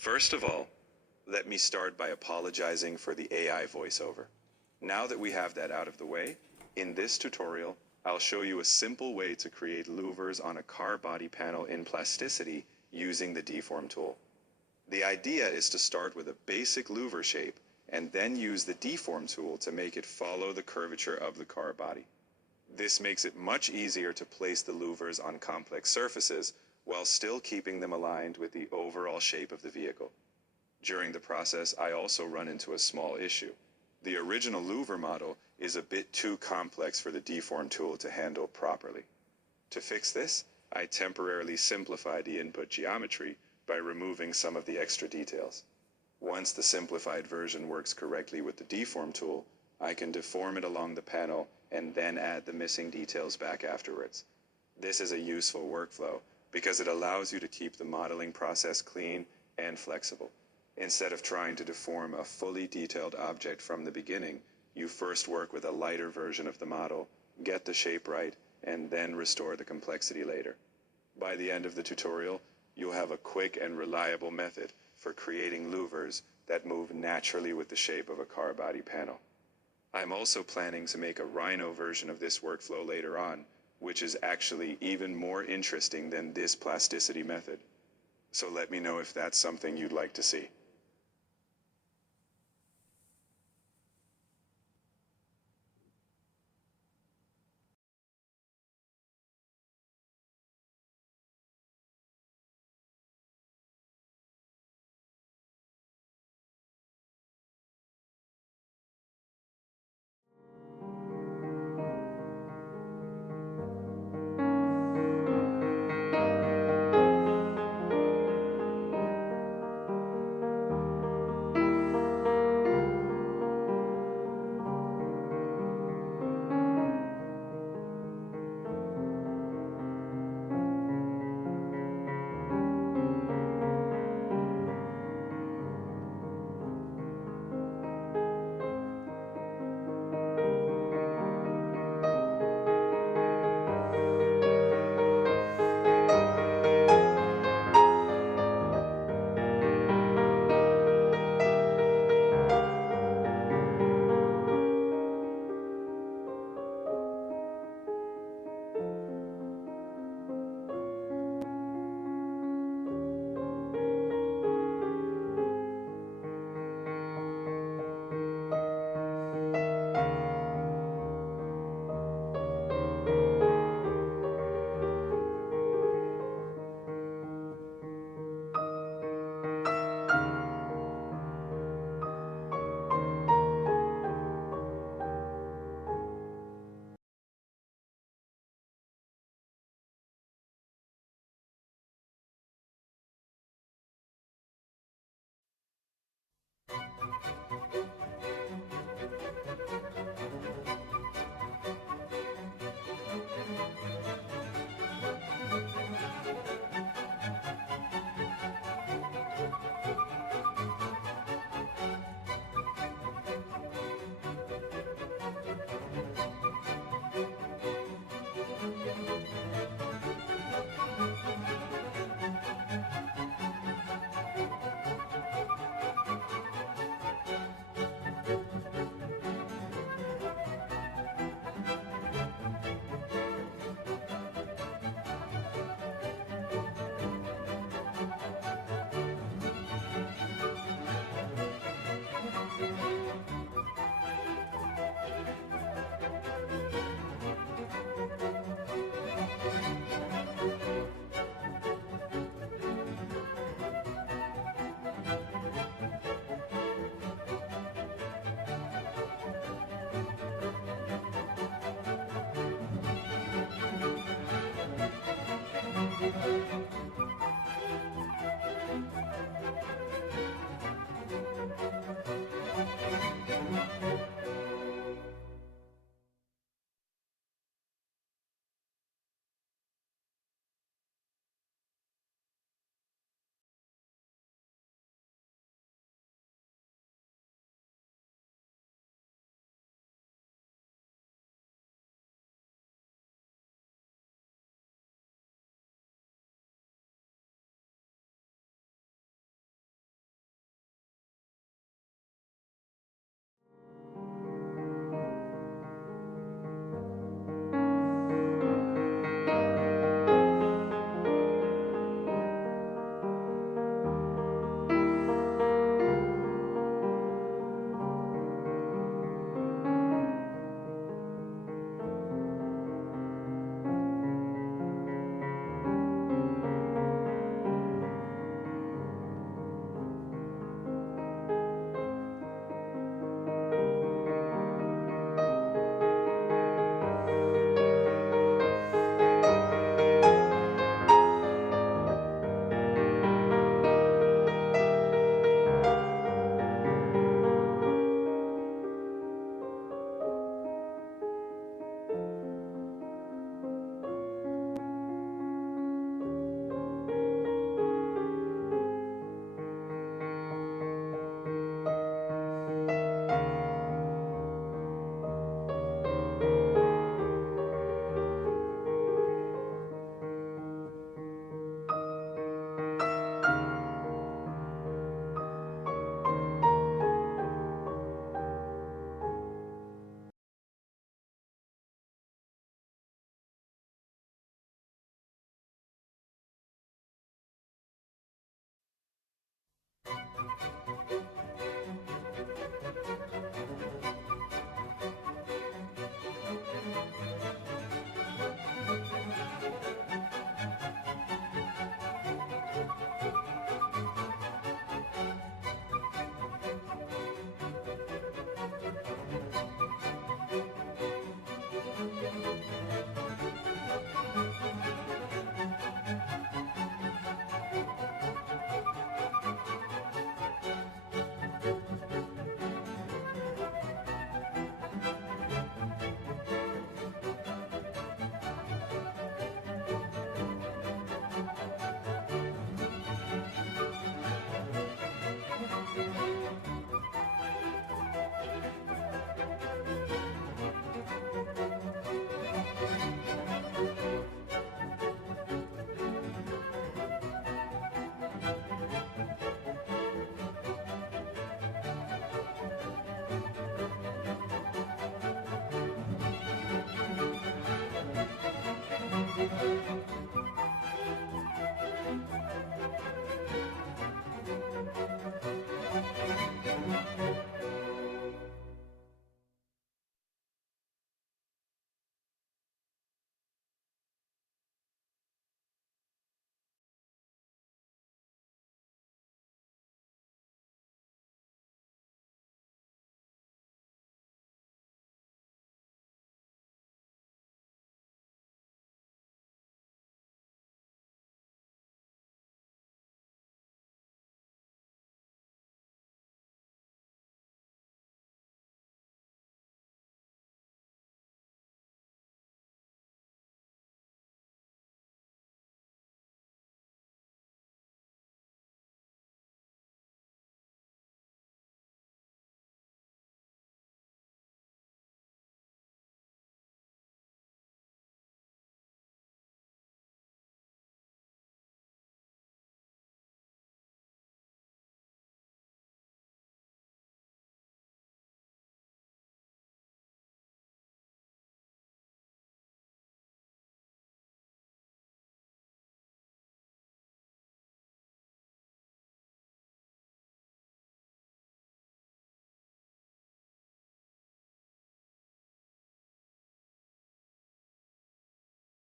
First of all, let me start by apologizing for the AI voiceover. Now that we have that out of the way, in this tutorial, I'll show you a simple way to create louvers on a car body panel in Plasticity using the Deform tool. The idea is to start with a basic louver shape and then use the Deform tool to make it follow the curvature of the car body. This makes it much easier to place the louvers on complex surfaces while still keeping them aligned with the overall shape of the vehicle. During the process, I also run into a small issue. The original louver model is a bit too complex for the Deform tool to handle properly. To fix this, I temporarily simplify the input geometry by removing some of the extra details. Once the simplified version works correctly with the Deform tool, I can deform it along the panel and then add the missing details back afterwards. This is a useful workflow because it allows you to keep the modeling process clean and flexible. Instead of trying to deform a fully detailed object from the beginning, you first work with a lighter version of the model, get the shape right, and then restore the complexity later. By the end of the tutorial, you'll have a quick and reliable method for creating louvers that move naturally with the shape of a car body panel. I'm also planning to make a Rhino version of this workflow later on, which is actually even more interesting than this plasticity method. So let me know if that's something you'd like to see.